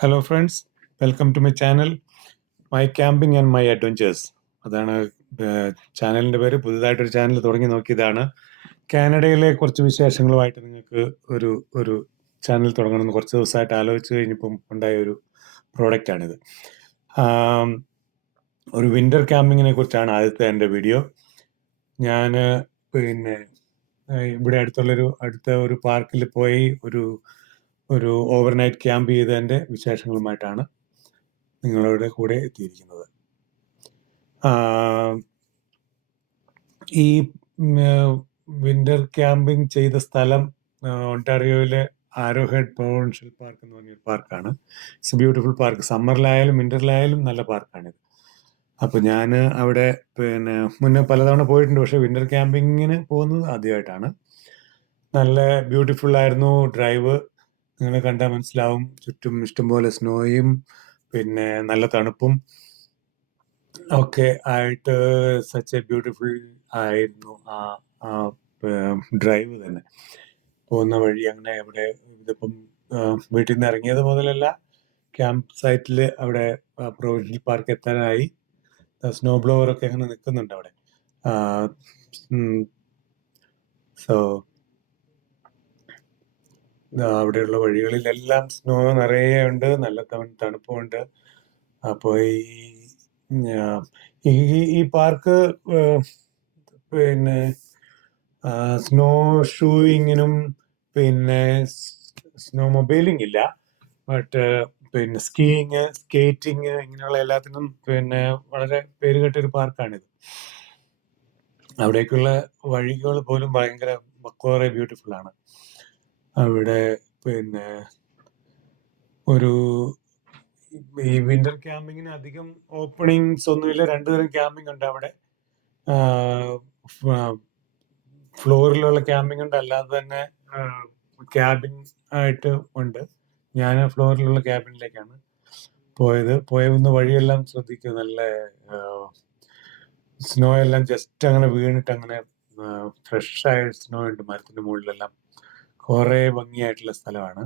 Hello friends, welcome to my channel my camping and my adventures. അതാണ് ചാനലിൻ്റെ പേര്. പുതുതായിട്ടൊരു channel തുടങ്ങി നോക്കിയതാണ്. കാനഡയിലെ കുറച്ച് വിശേഷങ്ങളുമായിട്ട് നിങ്ങൾക്ക് ഒരു ഒരു ചാനൽ തുടങ്ങണമെന്ന് കുറച്ച് ദിവസമായിട്ട് ആലോചിച്ച് കഴിഞ്ഞപ്പം ഉണ്ടായ ഒരു പ്രോഡക്റ്റാണിത്. ഒരു വിൻ്റർ ക്യാമ്പിങ്ങിനെ കുറിച്ചാണ് ആദ്യത്തെ എൻ്റെ വീഡിയോ. ഞാൻ പിന്നെ ഇവിടെ അടുത്ത ഒരു പാർക്കിൽ പോയി ഒരു ഓവർനൈറ്റ് ക്യാമ്പ് ചെയ്തതിൻ്റെ വിശേഷങ്ങളുമായിട്ടാണ് നിങ്ങളുടെ കൂടെ എത്തിയിരിക്കുന്നത്. ഈ വിൻ്റർ ക്യാമ്പിംഗ് ചെയ്ത സ്ഥലം ഒണ്ടാറിയോയിലെ ആരോഹെഡ് പ്രൊവിൻഷ്യൽ പാർക്ക് എന്ന് പറഞ്ഞൊരു പാർക്കാണ്. It's a beautiful park. സമ്മറിലായാലും വിൻ്ററിലായാലും നല്ല പാർക്കാണിത്. അപ്പോൾ ഞാൻ അവിടെ മുന്നേ പലതവണ പോയിട്ടുണ്ട്, പക്ഷേ വിൻ്റർ ക്യാമ്പിങ്ങിന് പോകുന്നത് ആദ്യമായിട്ടാണ്. നല്ല ബ്യൂട്ടിഫുൾ ആയിരുന്നു ഡ്രൈവ്. നിങ്ങൾ കണ്ടാൽ മനസ്സിലാവും. ചുറ്റും ഇഷ്ടംപോലെ സ്നോയും പിന്നെ നല്ല തണുപ്പും ഒക്കെ ആയിട്ട് സച്ച് എ ബ്യൂട്ടിഫുൾ ആയിരുന്നു ആ ഡ്രൈവ് തന്നെ. പോകുന്ന വഴി അങ്ങനെ അവിടെ ഇതിപ്പം വീട്ടിൽ നിന്ന് ഇറങ്ങിയത് മുതലല്ല, ക്യാമ്പ് സൈറ്റിൽ അവിടെ പ്രൊവിൻഷ്യൽ പാർക്ക് എത്താനായി. സ്നോ ബ്ലോവറൊക്കെ അങ്ങനെ നിൽക്കുന്നുണ്ട് അവിടെ. സോ അവിടെയുള്ള വഴികളിലെല്ലാം സ്നോ നിറയെ ഉണ്ട്, നല്ല തണുപ്പുമുണ്ട്. അപ്പോൾ ഈ പാർക്ക് സ്നോ ഷൂയിങ്ങിനും പിന്നെ സ്നോ മൊബൈലിംഗ് ഇല്ല, ബട്ട് സ്കീയിങ്, സ്കേറ്റിങ് ഇങ്ങനെയുള്ള എല്ലാത്തിനും വളരെ പേരുകെട്ടൊരു പാർക്കാണിത്. അവിടേക്കുള്ള വഴികൾ പോലും ഭയങ്കര വളരെ ബ്യൂട്ടിഫുൾ ആണ്. അവിടെ ഈ വിന്റർ ക്യാമ്പിങ്ങിന് അധികം ഓപ്പണിങ്സ് ഒന്നുമില്ല. 2 തരം ക്യാമ്പിംഗ് ഉണ്ട് അവിടെ. ഫ്ലോറിലുള്ള ക്യാമ്പിംഗ് ഉണ്ട്, അല്ലാതെ തന്നെ ക്യാബിൻ ആയിട്ട് ഉണ്ട്. ഞാൻ ഫ്ലോറിലുള്ള ക്യാബിനിലേക്കാണ് പോയതെന്ന് വഴിയെല്ലാം ശ്രദ്ധിക്കുക. നല്ല സ്നോ എല്ലാം ജസ്റ്റ് അങ്ങനെ വീണിട്ട് അങ്ങനെ ഫ്രഷായ സ്നോ ഉണ്ട് മരത്തിൻ്റെ മുകളിലെല്ലാം. കുറേ ഭംഗിയായിട്ടുള്ള സ്ഥലമാണ്.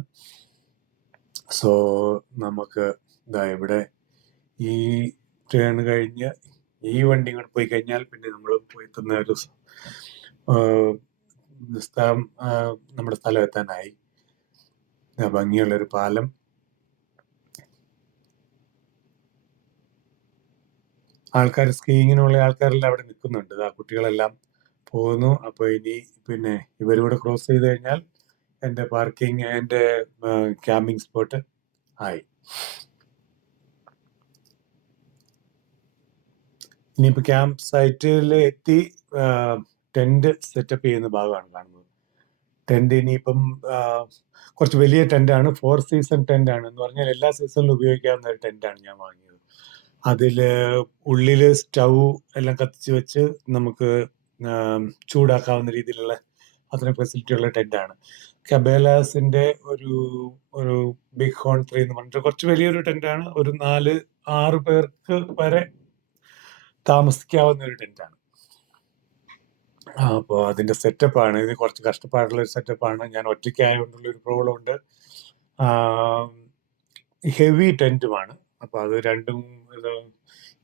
സോ നമുക്ക് ഇവിടെ ഈ ടേൺ കഴിഞ്ഞ് ഈ വണ്ടി ഇങ്ങോട്ട് പോയി കഴിഞ്ഞാൽ പിന്നെ നമ്മൾ പോയെത്തുന്ന ഒരു സ്ഥലം, നമ്മുടെ സ്ഥലം എത്താനായി. ഭംഗിയുള്ളൊരു പാലം. സ്കീയിങ്ങിനുള്ള ആൾക്കാരെല്ലാം അവിടെ നിൽക്കുന്നുണ്ട്. ആ കുട്ടികളെല്ലാം പോകുന്നു. അപ്പോൾ ഇനി ഇവരിവിടെ ക്രോസ് ചെയ്ത് കഴിഞ്ഞാൽ എൻ്റെ ക്യാമ്പിംഗ് സ്പോട്ട് ആയി. ഇനിയിപ്പോൾ ക്യാമ്പ് സൈറ്റിൽ എത്തി ടെന്റ് സെറ്റപ്പ് ചെയ്യുന്ന ഭാഗമാണ് കാണുന്നത്. ടെന്റ് ഇനിയിപ്പം കുറച്ച് വലിയ ടെന്റാണ്, 4 സീസൺ ടെന്റാണ്. എന്ന് പറഞ്ഞാൽ എല്ലാ സീസണിലും ഉപയോഗിക്കാവുന്ന ഒരു ടെന്റാണ് ഞാൻ വാങ്ങിയത്. അതിൽ ഉള്ളിൽ സ്റ്റൗ എല്ലാം കത്തിച്ച് വെച്ച് നമുക്ക് ചൂടാക്കാവുന്ന രീതിയിലുള്ള അത്രയും ഫെസിലിറ്റി ഉള്ള ടെന്റാണ്. കബേലാസിന്റെ ഒരു ബിഗ് ഹോൺ 3 എന്ന് പറഞ്ഞിട്ട് കുറച്ച് വലിയൊരു ടെന്റാണ്. ഒരു 4-6 പേർക്ക് വരെ താമസിക്കാവുന്ന ഒരു ടെന്റാണ്. അപ്പോൾ അതിന്റെ സെറ്റപ്പാണ് ഇത്. കുറച്ച് കഷ്ടപ്പാടുള്ള ഒരു സെറ്റപ്പാണ്. ഞാൻ ഒറ്റയ്ക്കായതുകൊണ്ടുള്ള ഒരു പ്രോബ്ലം ഉണ്ട്. ഹെവി ടെന്റുമാണ്. അപ്പോൾ അത് രണ്ടും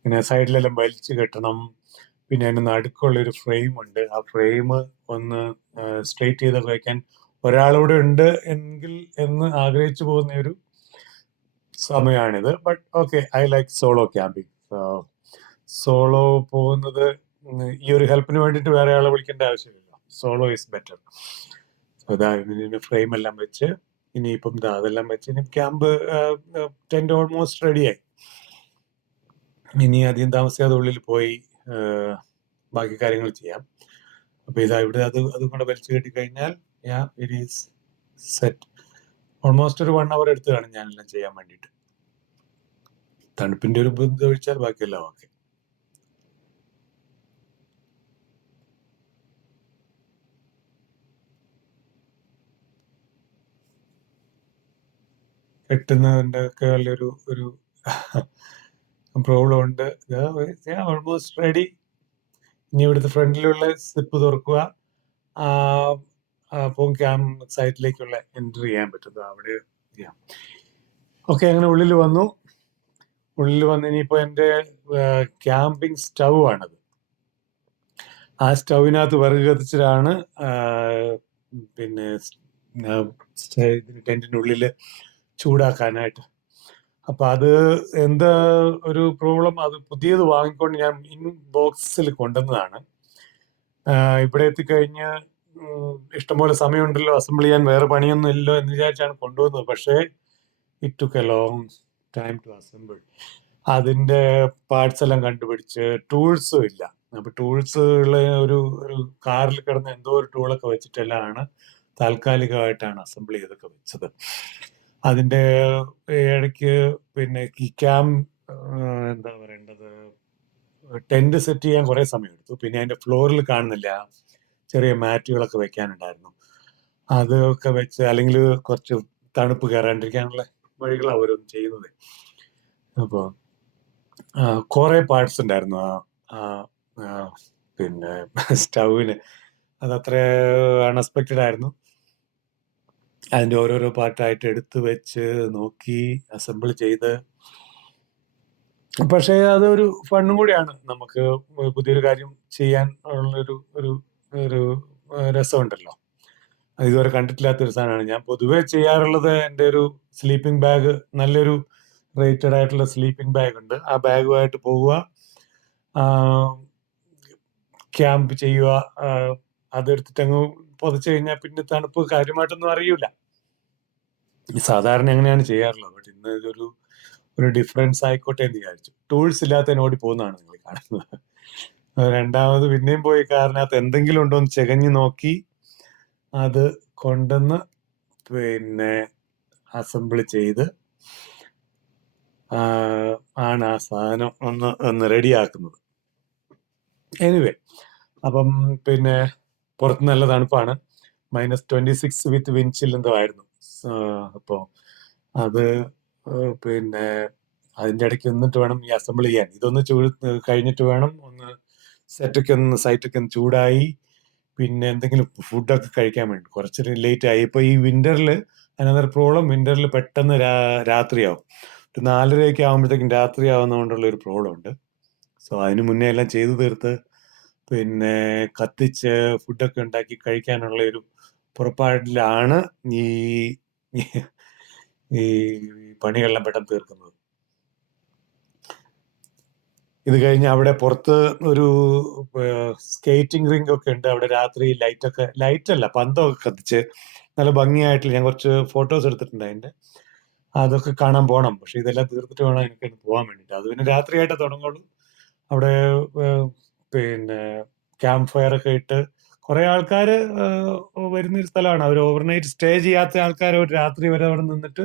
ഇങ്ങനെ സൈഡിലെല്ലാം വലിച്ചു കെട്ടണം. പിന്നെ അതിന് നടുക്കുള്ളൊരു ഫ്രെയിം ഉണ്ട്. ആ ഫ്രെയിം ഒന്ന് സ്ട്രെയിറ്റ് ചെയ്തൊക്കെ വയ്ക്കാൻ ഒരാളൂടെ ഉണ്ട് എന്ന് ആഗ്രഹിച്ചു പോകുന്ന ഒരു സമയമാണിത്. But okay, I like solo camping. Solo പോകുന്നത് ഈ ഒരു ഹെൽപ്പിന് വേണ്ടിയിട്ട് വേറെ ആളെ വിളിക്കേണ്ട ആവശ്യമില്ല. Solo is better. ഇതിന് ഫ്രെയിം എല്ലാം വെച്ച് ഇനിയിപ്പം അതെല്ലാം വെച്ച് ഇനി ക്യാമ്പ് ടെന്റ് ഓൾമോസ്റ്റ് റെഡിയായി. ഇനി അധികം താമസിയാതെ ഉള്ളിൽ പോയി ബാക്കി കാര്യങ്ങൾ ചെയ്യാം. അപ്പോൾ ഇവിടെ അതും കൂടെ വലിച്ചു കെട്ടി കഴിഞ്ഞാൽ ഇറ്റ് ഈസ് സെറ്റ്. ഓൾമോസ്റ്റ് ഒരു 1 hour എടുത്ത് കാണും ഞാനെല്ലാം ചെയ്യാൻ വേണ്ടിയിട്ട്. തണുപ്പിന്റെ ഒരു ബുദ്ധി ഒഴിച്ചാൽ ബാക്കിയെല്ലാം ഓക്കെ. കെട്ടുന്നതിൻ്റെ ഒക്കെ ഒരു പ്രോബ്ലം ഉണ്ട്. Almost ready. ഇനി ഇവിടുത്തെ ഫ്രണ്ടിലുള്ള സിപ്പ് തുറക്കുക, അപ്പം ക്യാമ്പ് സൈറ്റിലേക്കുള്ള എൻട്രി ചെയ്യാൻ പറ്റും. അവിടെ ഓക്കെ, അങ്ങനെ ഉള്ളിൽ വന്നു. ഇനിയിപ്പോൾ എൻ്റെ ക്യാമ്പിംഗ് സ്റ്റൗ ആണത്. ആ സ്റ്റൗവിനകത്ത് വിറക് കത്തിച്ചിട്ടാണ് പിന്നെ ടെന്റിന്റെ ഉള്ളിൽ ചൂടാക്കാനായിട്ട്. അപ്പൊ അത് എന്താ ഒരു പ്രോബ്ലം, അത് പുതിയത് വാങ്ങിക്കൊണ്ട് ഞാൻ ഇൻ ബോക്സിൽ കൊണ്ടുവന്നതാണ്. ഇവിടെ എത്തിക്കഴിഞ്ഞ് ഇഷ്ടംപോലെ സമയമുണ്ടല്ലോ, അസംബിൾ ചെയ്യാൻ വേറെ പണിയൊന്നും ഇല്ലല്ലോ എന്ന് വിചാരിച്ചാണ് കൊണ്ടുവന്നത്. പക്ഷേ it took a long time to assemble. അതിന്റെ പാർട്സ് എല്ലാം കണ്ടുപിടിച്ച് ടൂൾസും ഇല്ല. അപ്പൊ ടൂൾസുകള് ഒരു കാറിൽ കിടന്ന എന്തോ ഒരു ടൂളൊക്കെ വെച്ചിട്ടെല്ലാം താൽക്കാലികമായിട്ടാണ് അസംബിൾ ചെയ്തൊക്കെ വെച്ചത്. അതിന്റെ ഇടയ്ക്ക് പിന്നെ ഈ എന്താ പറയേണ്ടത്, ടെന്റ് സെറ്റ് ചെയ്യാൻ കുറെ സമയം എടുത്തു. പിന്നെ അതിന്റെ ഫ്ലോറിൽ കാണുന്നില്ല, ചെറിയ മാറ്റുകളൊക്കെ വെക്കാനുണ്ടായിരുന്നു. അതൊക്കെ വെച്ച്, അല്ലെങ്കിൽ കുറച്ച് തണുപ്പ് കയറാണ്ടിരിക്കാനുള്ള വഴികൾ അവരും ചെയ്യുന്നത്. അപ്പോൾ കുറെ പാർട്സ് ഉണ്ടായിരുന്നു പിന്നെ സ്റ്റൗവിന്. അതത്ര അൺഎക്സ്പെക്റ്റഡ് ആയിരുന്നു. അതിന്റെ ഓരോരോ പാർട്ടായിട്ട് എടുത്ത് വെച്ച് നോക്കി അസംബിൾ ചെയ്ത്. പക്ഷേ അതൊരു ഫണ്ണും കൂടിയാണ്. നമുക്ക് പുതിയൊരു കാര്യം ചെയ്യാൻ ഉള്ളൊരു ഒരു രസമുണ്ടല്ലോ. ഇതുവരെ കണ്ടിട്ടില്ലാത്തൊരു സാധനമാണ്. ഞാൻ പൊതുവേ ചെയ്യാറുള്ളത്, എൻ്റെ ഒരു സ്ലീപ്പിംഗ് ബാഗ്, നല്ലൊരു റേറ്റഡ് ആയിട്ടുള്ള സ്ലീപ്പിംഗ് ബാഗ് ഉണ്ട്. ആ ബാഗുമായിട്ട് പോവുക, ക്യാമ്പ് ചെയ്യുക, അതെടുത്തിട്ട് അങ്ങ് പുതച്ചു കഴിഞ്ഞാൽ പിന്നെ തണുപ്പ് കാര്യമായിട്ടൊന്നും അറിയില്ല. സാധാരണ എങ്ങനെയാണ് ചെയ്യാറുള്ളത്. ബട്ട് ഇന്ന് ഒരു ഡിഫറൻസ് ആയിക്കോട്ടെ എന്ന് വിചാരിച്ചു. ടൂൾസ് ഇല്ലാത്തതിന് ഓടി പോകുന്നതാണ് നിങ്ങൾ കാണുന്നത്. രണ്ടാമത് പിന്നെയും പോയി കാറിനകത്ത് എന്തെങ്കിലും ഉണ്ടോ എന്ന് ചെകഞ്ഞു നോക്കി അത് കൊണ്ടുവന്ന് പിന്നെ അസംബിൾ ചെയ്ത് ആണ് ആ സാധനം ഒന്ന് റെഡിയാക്കുന്നത്. എനിവേ, അപ്പം പിന്നെ പുറത്ത് നല്ല തണുപ്പാണ്. -26 വിത്ത് വിൻഡ് എന്തോ ആയിരുന്നു. അപ്പോൾ അത് പിന്നെ അതിൻ്റെ ഇടയ്ക്ക് നിന്നിട്ട് വേണം ഈ അസംബിൾ ചെയ്യാൻ. ഇതൊന്ന് കഴിഞ്ഞിട്ട് വേണം ഒന്ന് സൈറ്റൊക്കെ ഒന്ന് ചൂടായി പിന്നെ എന്തെങ്കിലും ഫുഡൊക്കെ കഴിക്കാൻ വേണ്ടി. കുറച്ച് ലേറ്റ് ആയി. ഇപ്പോൾ ഈ വിന്ററിൽ അനദർ പ്രോബ്ലം, വിന്ററിൽ പെട്ടെന്ന് രാത്രിയാവും. ഒരു 4:30 ആകുമ്പോഴത്തേക്കും രാത്രി ആവുന്നതുകൊണ്ടുള്ള ഒരു പ്രോബ്ലം ഉണ്ട്. സോ അതിന് മുന്നേ എല്ലാം ചെയ്തു തീർത്ത് പിന്നെ കത്തിച്ച് ഫുഡൊക്കെ ഉണ്ടാക്കി കഴിക്കാനുള്ള ഒരു പുറപ്പാടിലാണ് ഈ പണികളെല്ലാം പെട്ടെന്ന് തീർക്കുന്നത്. ഇത് കഴിഞ്ഞ് അവിടെ പുറത്ത് ഒരു സ്കേറ്റിംഗ് റിംഗ് ഒക്കെ ഉണ്ട്. അവിടെ രാത്രി ലൈറ്റല്ല, പന്തമൊക്കെ കത്തിച്ച് നല്ല ഭംഗിയായിട്ട് ഞാൻ കുറച്ച് ഫോട്ടോസ് എടുത്തിട്ടുണ്ട് അതിന്റെ. അതൊക്കെ കാണാൻ പോകണം. പക്ഷെ ഇതെല്ലാം തീർത്തിട്ട് വേണം എനിക്ക് പോകാൻ വേണ്ടിയിട്ട്. അത് പിന്നെ രാത്രിയായിട്ട് തുടങ്ങുള്ളൂ. അവിടെ പിന്നെ ക്യാമ്പ് ഫയർ ഒക്കെ ഇട്ട് കുറെ ആൾക്കാർ വരുന്നൊരു സ്ഥലമാണ്. അവർ ഓവർനൈറ്റ് സ്റ്റേ ചെയ്യാത്ത ആൾക്കാർ ഒരു രാത്രി വരെ അവിടെ നിന്നിട്ട്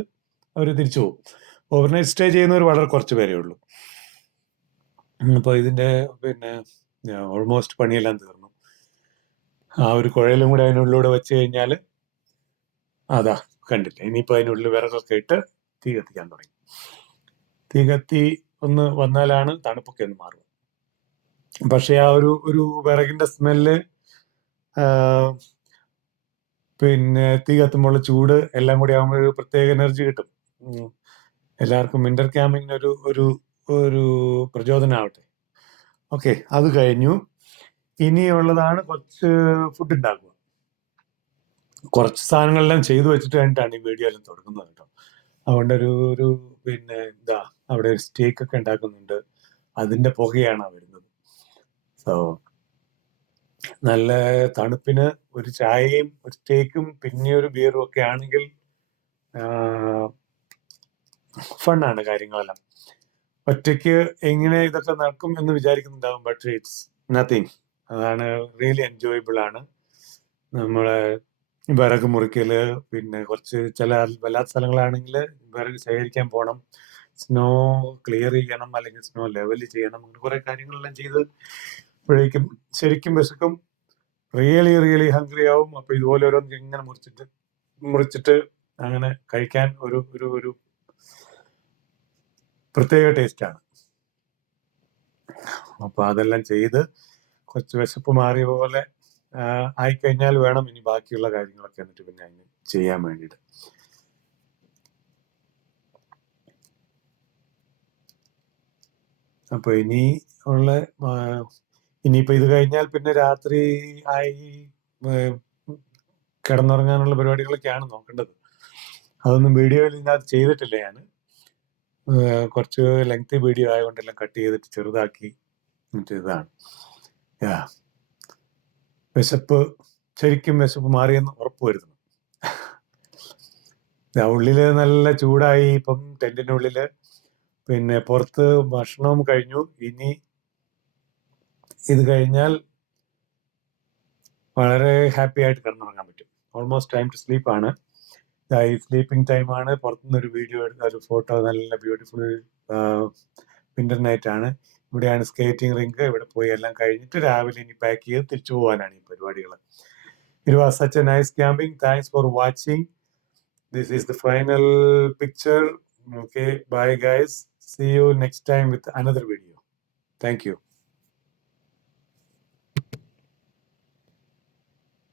അവർ തിരിച്ചു പോകും. ഓവർനൈറ്റ് സ്റ്റേ ചെയ്യുന്നവർ വളരെ കുറച്ച് പേരേ ഉള്ളൂ. അപ്പോൾ ഇതിന്റെ പിന്നെ ഓൾമോസ്റ്റ് പണിയെല്ലാം തീർന്നു. ആ ഒരു കുഴലും കൂടെ അതിനുള്ളിലൂടെ വെച്ച് കഴിഞ്ഞാൽ അതാ കണ്ടില്ല. ഇനിയിപ്പോൾ അതിനുള്ളിൽ വിറകൊക്കെ ഇട്ട് തീ കത്തിക്കാൻ തുടങ്ങി. തീ കത്തി ഒന്ന് വന്നാലാണ് തണുപ്പൊക്കെ ഒന്ന് മാറുക. പക്ഷെ ആ ഒരു വിറകിന്റെ സ്മെല്ല്, പിന്നെ തീ കത്തുമ്പോൾ ചൂട് എല്ലാം കൂടി ആകുമ്പോൾ ഒരു പ്രത്യേക എനർജി കിട്ടും. എല്ലാവർക്കും വിന്റർ ക്യാമ്പിങ്ങിന് ഒരു പ്രചോദനമാവട്ടെ. ഓക്കെ, അത് കഴിഞ്ഞു. ഇനിയുള്ളതാണ് കുറച്ച് ഫുഡ് ഉണ്ടാക്കുക. കുറച്ച് സാധനങ്ങളെല്ലാം ചെയ്തു വെച്ചിട്ട് കഴിഞ്ഞിട്ടാണ് ഈ വീഡിയോ എല്ലാം തുടങ്ങുന്നത് കേട്ടോ. അതുകൊണ്ട് ഒരു പിന്നെ അവിടെ ഒരു സ്റ്റേക്ക് ഒക്കെ ഉണ്ടാക്കുന്നുണ്ട്. അതിന്റെ പുകയാണ് വരുന്നത്. സോ നല്ല തണുപ്പിന് ഒരു ചായയും ഒരു സ്റ്റേക്കും പിന്നെ ഒരു ബിയറും ഒക്കെ ആണെങ്കിൽ ഫണ്ണാണ് കാര്യങ്ങളെല്ലാം. ഒറ്റയ്ക്ക് എങ്ങനെ ഇതൊക്കെ നടക്കും എന്ന് വിചാരിക്കുന്നുണ്ടാവും. But it's nothing. അതാണ് റിയലി എൻജോയബിൾ ആണ്. നമ്മളെ വിറക് മുറിക്കല്, പിന്നെ കുറച്ച് ചില വല്ലാത്ത സ്ഥലങ്ങളാണെങ്കിൽ വിറക് ശേഖരിക്കാൻ പോകണം, സ്നോ ക്ലിയർ ചെയ്യണം, അല്ലെങ്കിൽ സ്നോ ലെവൽ ചെയ്യണം. അങ്ങനെ കുറെ കാര്യങ്ങളെല്ലാം ചെയ്തപ്പോഴേക്കും ശരിക്കും വിശക്കും. റിയലി ഹംഗ്രി ആവും. അപ്പൊ ഇതുപോലെ ഓരോന്ന് ഇങ്ങനെ മുറിച്ചിട്ട് അങ്ങനെ കഴിക്കാൻ ഒരു പ്രത്യേക ടേസ്റ്റാണ്. അപ്പൊ അതെല്ലാം ചെയ്ത് കുറച്ച് വിശപ്പ് മാറിയ പോലെ ആയിക്കഴിഞ്ഞാൽ വേണം ഇനി ബാക്കിയുള്ള കാര്യങ്ങളൊക്കെ എന്നിട്ട് പിന്നെ അതിന് ചെയ്യാൻ വേണ്ടിയിട്ട്. അപ്പോൾ ഇനിയിപ്പോൾ ഇത് കഴിഞ്ഞാൽ പിന്നെ രാത്രി ആയി കിടന്നുറങ്ങാനുള്ള പരിപാടികളൊക്കെയാണ് നോക്കേണ്ടത്. അതൊന്നും വീഡിയോയിൽ ഇതിനകത്ത് ചെയ്തിട്ടില്ല ഞാൻ. കുറച്ച് ലെങ്തി വീഡിയോ ആയതുകൊണ്ടെല്ലാം കട്ട് ചെയ്തിട്ട് ചെറുതാക്കി ഇതാണ്. ശരിക്കും വിശപ്പ് മാറിയെന്ന് ഉറപ്പ് വരുന്നു. ഉള്ളില് നല്ല ചൂടായി ഇപ്പം ടെന്റിന്റെ ഉള്ളില്. പിന്നെ പുറത്ത് ഭക്ഷണവും കഴിഞ്ഞു. ഇനി ഇത് കഴിഞ്ഞാൽ വളരെ ഹാപ്പി ആയിട്ട് കിടന്നുറങ്ങാൻ പറ്റും. ഓൾമോസ്റ്റ് ടൈം ടു സ്ലീപ്പ് ആണ്. ഈ സ്ലീപ്പിംഗ് ടൈമാണ്. പുറത്തുനിന്നൊരു വീഡിയോ എടുത്ത ഒരു ഫോട്ടോ, നല്ല ബ്യൂട്ടിഫുൾ വിന്റർ നൈറ്റ് ആണ്. ഇവിടെയാണ് സ്കേറ്റിംഗ് റിങ്ക്. ഇവിടെ പോയി എല്ലാം കഴിഞ്ഞിട്ട് രാവിലെ ഇനി പാക്ക് ചെയ്ത് തിരിച്ചു പോകാനാണ് ഈ പരിപാടികൾ. It was such a nice camping. Thanks for watching. This is the final picture. Okay, bye guys. See you next time with another video. Thank you.